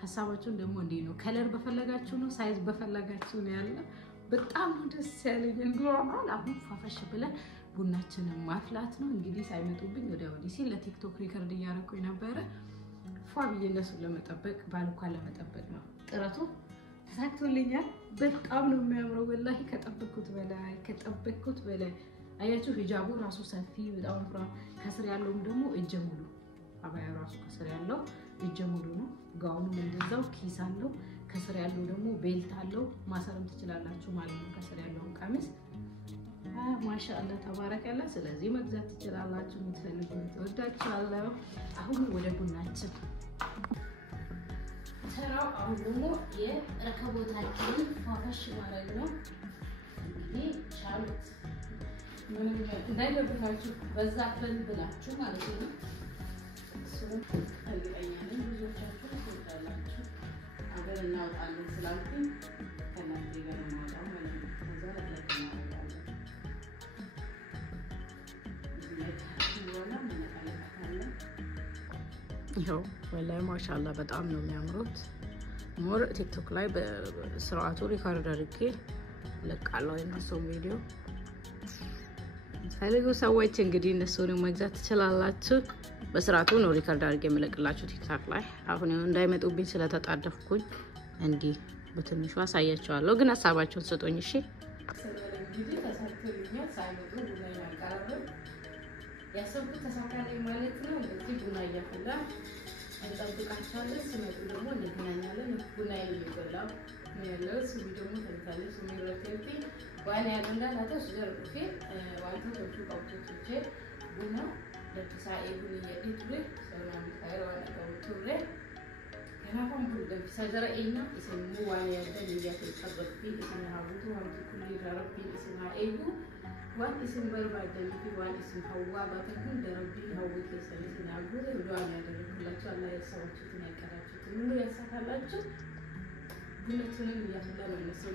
ሐሳባችሁን ደግሞ እንዴ ነው ከለር በፈለጋችሁ ነው ሳይዝ በፈለጋችሁ ነው ያለው በጣም ደስ ያለኝ እንግዲህ አሁን ፋፋሽ ብለን ቡናችንን ማፍላት ነው እንግዲህ ሳይመጡብኝ ወዲህ ሲል ለቲክቶክ ሪከርድ እያረኩኝ ነበር ፋብዬ እነሱ ለመጠበቅ ባልኳን ለመጠበቅ ነው ጥረቱ ተሳክቶልኛል በጣም ነው የሚያምረው ወላሂ ከጠበቅኩት በላይ አያችሁ ሂጃቡ ራሱ ሰፊ በጣም ፍራም ከስር ያለውም ደግሞ እጀ ሙሉ አባያ ራሱ ከስር ያለው እጀ ሙሉ ነው ጋውኑ እንደዛው ኪስ አለው ከስር ያለው ደግሞ ቤልት አለው ማሰርም ትችላላችሁ ማለት ነው ከስር ያለው ቀሚስ ማሻአላ ተባረከላ ስለዚህ መግዛት ትችላላችሁ ምትፈልጉት ወዳችኋለሁ አሁን ወደ ቡናችን ተራው አሁን ደግሞ የረከቦታችንን ፋፋሽ ማድረግ ነው ይሄ ቻሉት ምንም እንዳይደብራችሁ በዛ ፈን ብላችሁ ማለት ነው እሱን አይገኛለን ብዙዎቻችሁ ትወዳላችሁ አገር እናውጣለን ስላልኩኝ ከናንተ ጋር እናውጣው ማለት ነው ከዛ ለለቀና ይሄው ወላሂ ማሻአላ በጣም ነው የሚያምሩት ሞር ቲክቶክ ላይ በስርዓቱ ሪካርድ አድርጌ ለቃለው የነሱ ቪዲዮ ፈልጉ ሰዎች እንግዲህ እነሱን መግዛት ትችላላችሁ በስርዓቱ ነው ሪካርድ አድርጌ መለቅላችሁ ቲክቶክ ላይ አሁን እንዳይመጡብኝ ስለተጣደፍኩኝ እንዲ በትንሹ አሳያቸዋለሁ ግን ሐሳባችሁን ስጡኝ እሺ እንግዲህ ተሳክቶልኛል ሳይመጡ ቡና ያቀርብ ያሰብኩት ተሳካለኝ ማለት ነው እንግዲህ ቡና እያፈላ እንጠብቃቸዋለን ሲመጡ ደግሞ እንገናኛለን ቡና የሚበላው ያለው ሲቪ ደግሞ ተንታለች የሚረከብ ዋና ያለና ታተስ ዘርኩ ዋንቱ ወጡ ቃውቶቼ ቡና ለተሳኤ ቡና የዲትሬ ሰላም ታይራ ወጡሬ ከናሁን ቡልደም ሰደረኤና እስሙ ዋና ያለ ይያት ተጠብቅ እስና ሀቡቱ ወንቱ ኩሊ ረቢ እስና ኤቡ One is in Barbadenti, one is in Hawa, but I think there will be how we can send it in our good and do another collection like so to make a new as a halacho. Do not tell me you have to learn so.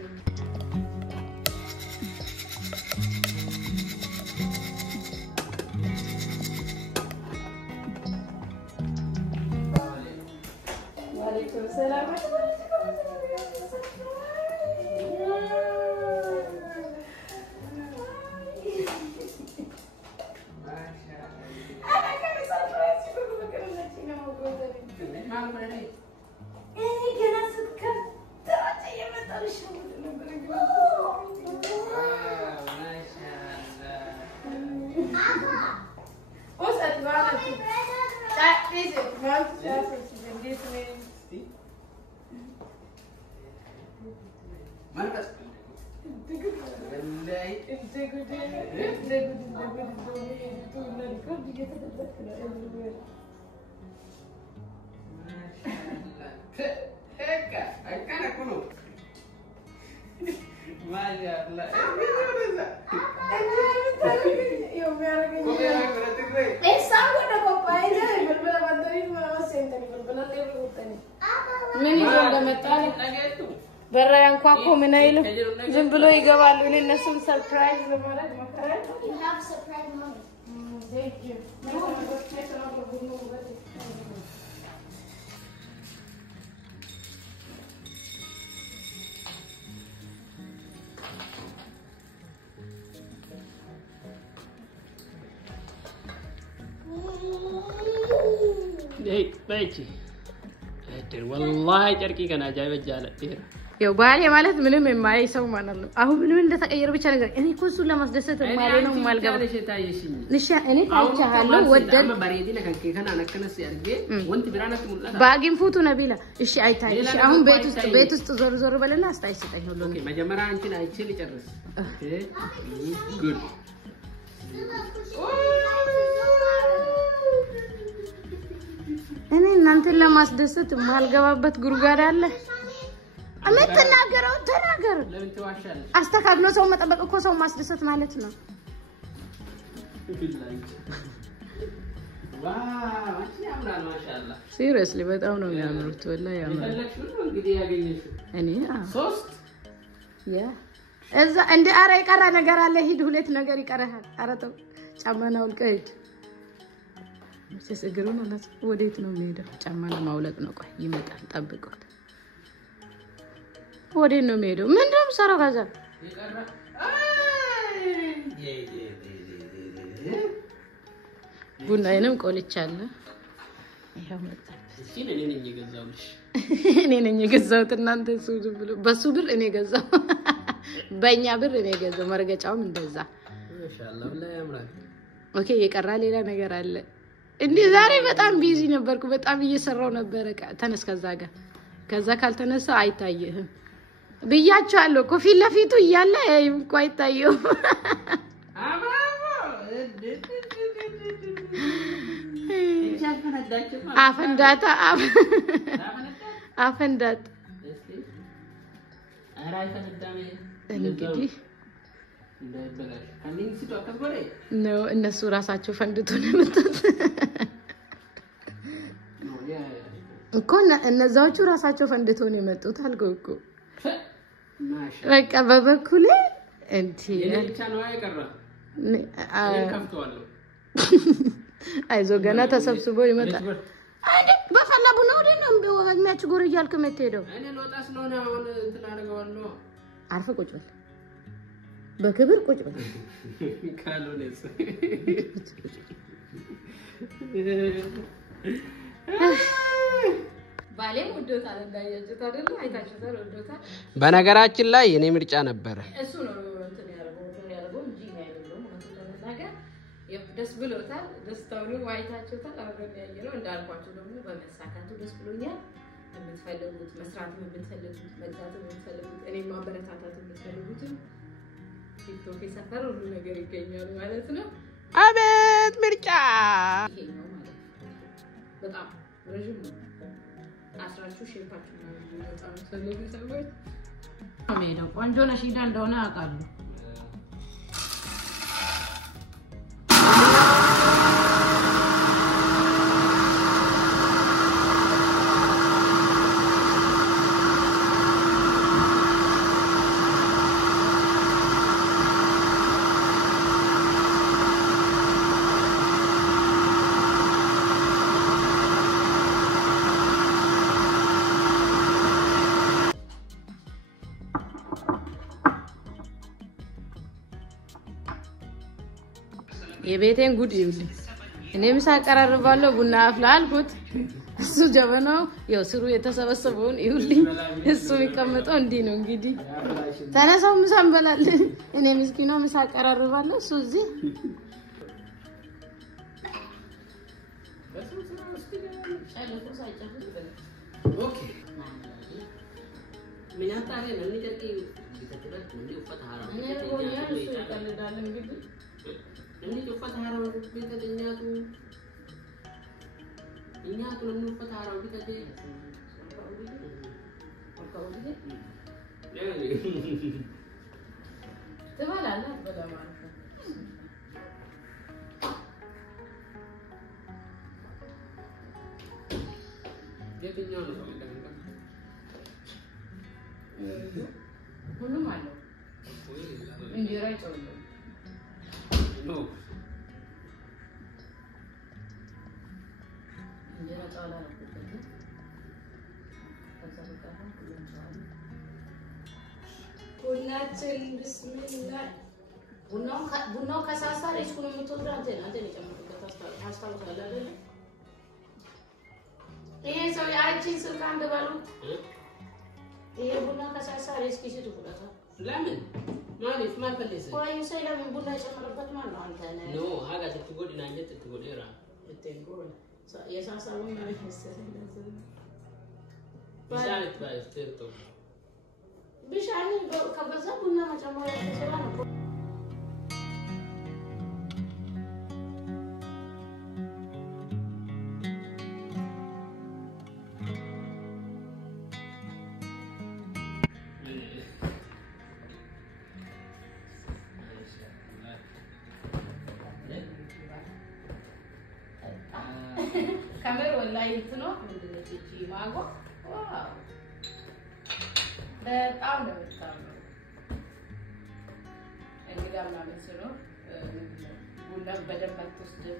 Berang kuaku menailu, jempolo igawal ini nasum surprise lebaran makaran. You have surprise mommy. Thank you. Baik. والله ጨርቂ ገና ጃይበጃለ ይሄ ያው ባሌ ማለት ምንም የማይሰው ማለት ነው አሁን ምንም እንደተቀየረ ብቻ ነገር እኔ እኮ እሱን ለማስደሰት ማለት ነው ማልገባ ንሻ እኔ ታውቻለሁ ወደን ባሬዲና ከከና ነከነስ ያርጌ ወንት ብራናት ሙላ ባጊን ፉቱ ነቢላ እሺ አይታይ እሺ አሁን ቤት ውስጥ ዞር ዞር በለና አስታይ ስጠኝ ሁሉ ነው መጀመሪያ አንቺን አይቼ ልጨርስ ኦኬ ጉድ እኔ እናንተን ለማስደሰት ማልገባበት ጉርጓድ አለ አመተናገረው ተናገር ለምን ትዋሻለሽ አስተካክሎ ሰው መጠበቅ እኮ ሰው ማስደሰት ማለት ነው ዋው አንቺ ያምራል ማሻአላ ሲሪየስሊ በጣም ነው የሚያምሩት ወላሂ ያምራል ለክሽን ነው እንግዲህ ያገኘሽው እኔ ሶስት ያ እዛ እንደ አረ ይቀራ ነገር አለ ሂድ ሁለት ነገር ይቀራል አረተው ጫማና ወልቀይት መቼስ እግሩን አላት ወዴት ነው የሚሄደው ጫማና ማውለቅ ነው ቆይ ይመጣል ጠብቁት ወዴት ነው የሚሄደው ምንድነው ሰራው ጋዛ ይቀራ ቡናዬንም ቆልቻለሁ ይሄው መጣ እሺ እኔ ነኝ የገዛውልሽ እኔ ነኝ የገዛሁት እናንተ ሱዱ ብሎ በሱ ብር እኔ ገዛው በእኛ ብር እኔ ገዛው መርገጫውም እንደዛ ማሻአላ ወላሂ ያምራል ኦኬ የቀራ ሌላ ነገር አለ እንዴ ዛሬ በጣም ቢዚ ነበርኩ በጣም እየሰራው ነበር ተነስ ከዛ ካልተነሳ አይታየህም ብያቻለሁ ኮፊል ለፊቱ ይያለ እንኳ አይታየው አፈንዳታ እንግዲህ ነው እነሱ ራሳቸው ፈንድቶ ነው የመጡት እኮ እነዛዎቹ ራሳቸው ፈንድቶ ነው የመጡት አልኩ እኮ በቃ በበኩሌ እንት የለቻ ነው አይቀራ ከፍቷለሁ አይዞ ገና ተሰብስቦ ይመጣል አይደ በፈላቡ ነው ነው በመግሚያችሁ ጎር ይያልከ መተሄደው እኔ ልወጣስ ነው አሁን እንትን አደርገዋለሁ አርፈ ቁጭ በል በክብር ቁጭ በል ካሎኔስ ባሌም ወዶታል እንዳያችሁት አይደል አይታችሁታል ወዶታል በነገራችን ላይ የኔ ምርጫ ነበር እሱ ነው እንትን ያለው እንጂ አይደለም ማለት ነገር ደስ ብሎታል ደስታው አይታችሁታል አብረን ያየነው እንዳልኳችሁ ደግሞ በመሳካቱ ደስ ብሎኛል የምትፈልጉት መስራት የምትፈልጉት መግዛት የምትፈልጉት እኔ ማበረታታት የምትፈልጉት ቲክቶክ የሰፈር ሁሉ ነገር ይገኛል ማለት ነው አቤት ምርጫ ይሄኛው ማለት በጣም ረጅም ነው አስራችሁ ሼፓችሁ ነው በጣም ሰለኝ ሰዎች አሜዳ ቆንጆ ነሽ ሂዳ እንደሆነ አውቃለሁ የቤቴን ጉድ ይውልኝ እኔ ምሳ አቀራርባለሁ ቡና አፍላ አልኩት እሱ ጀበናው ያው ስሩ የተሰበሰበውን ይውልኝ እሱ የሚቀመጠው እንዲህ ነው እንግዲህ ተነሳው ምሳ እንበላለን እኔ ምስኪና ምሳ አቀራርባለሁ እሱ እዚህ ኦኬ ምን ያጣለ ነው ንቀቂ ቢተጥረት እንዴ ፈታራ እኔ ጎኛ እሱ ይቀልዳል እንግዲህ እንዴ ፈታራ ቢተጥኛቱ እኛቱ ነው ፈታራ ቢተጥ ትበላለህ በለማለት የትኛው ነው ሁሉም አለው እንጀራ ይጨምራል ነው እንጀራ ጣላ ነው ቡናችን ቢስሚላህ ቡናው ከሳሳ ሬስኩን የምትወስደው አንተ ነህ የጨመርኩበት ታስታውሳለህ አይደል ይሄ ሰው ያቺን ስልክ አንድ ባሉ ይሄ ቡና ከሳሳ ሬስኪ ሲቱ ብለታ ለምን ማለት ማፈልሰ ወይ ሰው ለምን ቡና የጨመረበት ማን ነው አንተ ነህ ኖ ሀጋ ትትጎድና እንጂ ትትጎድራ እቴንጎል የሳሳውን ማለት መሰለኝ ቢሻለት ባስተርቶ ቢሻኒ ከበዛ ቡና መጨመር ያስችላል ነው ካሜራ ወላሂ እንትኖ ምንድነው እቺ ማጎ ዋው በጣም ነው የምታምረው እንግዲህ ማለት ነው ቡና በደንብ አትወስድም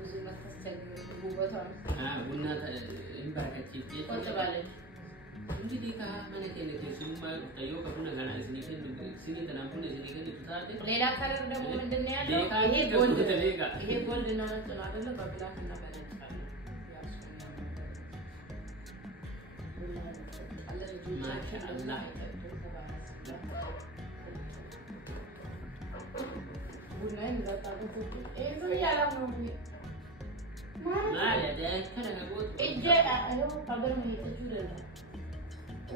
ብዙ መከስተል ውበቷ ቡና እንባከቺ ቆጥባለች እንግዲህ ከመነከ ሲሙማ ታዮ ከቡና ጋር ሲኒ ተናቡን እዚህ ታደ ሌላ ከለር ደግሞ ምንድነው ያለው ይሄ ጎልድ እና ነጭ ነው አይደለ በብላክ እና በነጭ ማሻአላህ ቡና እንደጣበት እሱ ያላም ነው ማለት ከነገቦት እጄ አዩ ሀገር ነው የተጁለ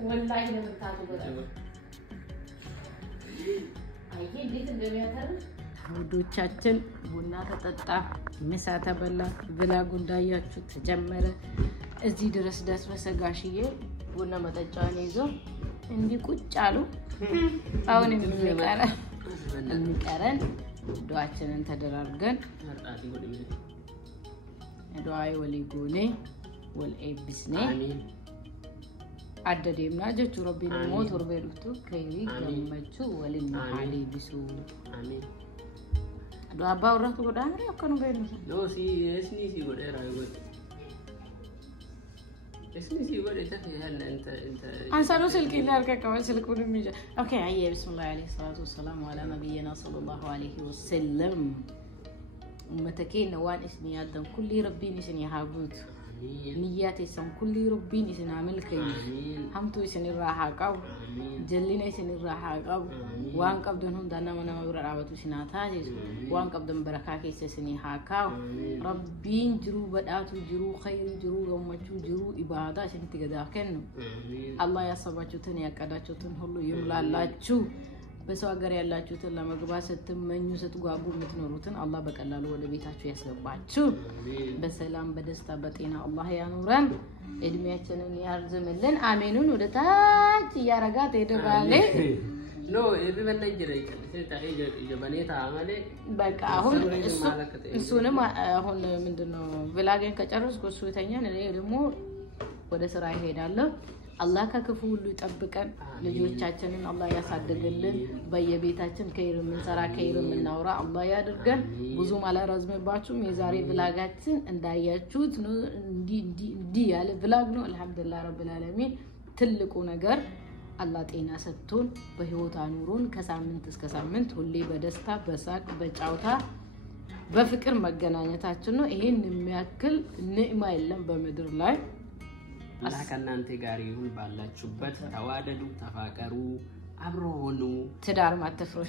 ወላሂ ለምታቱ በጣም አይ እንዴት እንደሚያተርፍ ውዶቻችን ቡና ተጠጣ ምሳ ተበላ ብላጉ እንዳያችሁ ተጀመረ እዚህ ድረስ ደረሰ ጋሽዬ ቡና መጠጫውን ይዞ እንዲ ቁጭ አሉ አሁን የሚቀረን ዱዓችንን ተደራርገን ዱዓይ ወሊጎኔ ወልኤብስኔ አሚን አደደምና ጀቹ ረቢን ሞት ወርበሉቱ ከይሪ ገመቹ ወልና ሐሊ ቢሱ አሚን ዱዓ ባውራቱ ወዳንሪ አከኑ በእኑ ኖ እስኒ ጎደራ ይወጥ اسمي ولا تفهم انت انسانو سلك اللي اركعوا سلكوا الميجا اوكي هيا بسم الله عليه الصلاه والسلام على نبينا صلى الله عليه وسلم امتكين نوان اسمي ادم كل ربي نسني حابوت نياتي سم كل ربي نسن عمل كي همتو يسن الراحه قو جلينا يسن الراحه قو وان قبدهم دانا منا مبرعاتو سناتاجس وان قبدم بركاكي سسني حاكاو ربي جرو بداتو جرو خير جرو غمچو جرو عباده شنت ገዳከን አላህ ያሰባችሁትን ያቀዳችሁትን ሁሉ ይምላላችሁ በሰው ሀገር ያላችሁትን ለመግባት ስትመኙ ስትጓጉ የምትኖሩትን አላህ በቀላሉ ወደ ቤታችሁ ያስገባችሁ በሰላም በደስታ በጤና አላህ ያኑረን እድሜያችንን ያርዝምልን አሜኑን ወደ ታች ያረጋት ይደባለ ኖ የበለኝ ጀረይ ስለታየ የበኔታ አማለ በቃ አሁን እሱንም አሁን ምንድነው ብላገን ከጨረስኩ እሱ የተኛን እኔ ደግሞ ወደ ስራ ይሄዳለሁ አላህ ከክፉ ሁሉ ይጠብቀን ልጆቻችንን አላህ ያሳድግልን በየቤታችን ከይር ምንሰራ ከይር ምናውራ አላህ ያድርገን ብዙ ማላራዝምባችሁም የዛሬ ብላጋችን እንዳያችሁት ነው እንዲ ያለ ብላግ ነው አልহামዱሊላህ ረብል ዓለሚን ትልቁ ነገር አላህ ጤና ሰጥቶን በህይወት አኑሮን ከሳምንት እስከ ሳምንት ሁሌ በደስታ በሳቅ በጫውታ በፍቅር መገናኘታችን ነው ይሄን የሚያክል ንዕማ የለም በመድር ላይ አላህ ከናንተ ጋር ይሁን ባላችሁበት ተዋደዱ ተፋቀሩ አብሮ ሆኑ ትዳር ማትፍሩ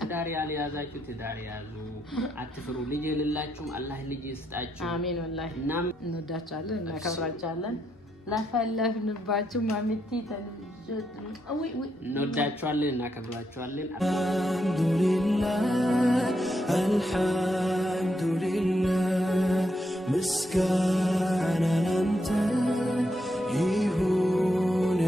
ትዳር ያልያዛችሁ ትዳር ያዙ አትፍሩ ልጅ የሌላችሁም አላህ ልጅ ይስጣችሁ አሜን ወላሂ እናም እንወዳቻለን እናከብራቻለን ላፈለፍንባችሁ ማሚቲ እንወዳችኋለን እናከብራችኋለን አልሐምዱሊላህ ምስጋና ላንተ ይሁን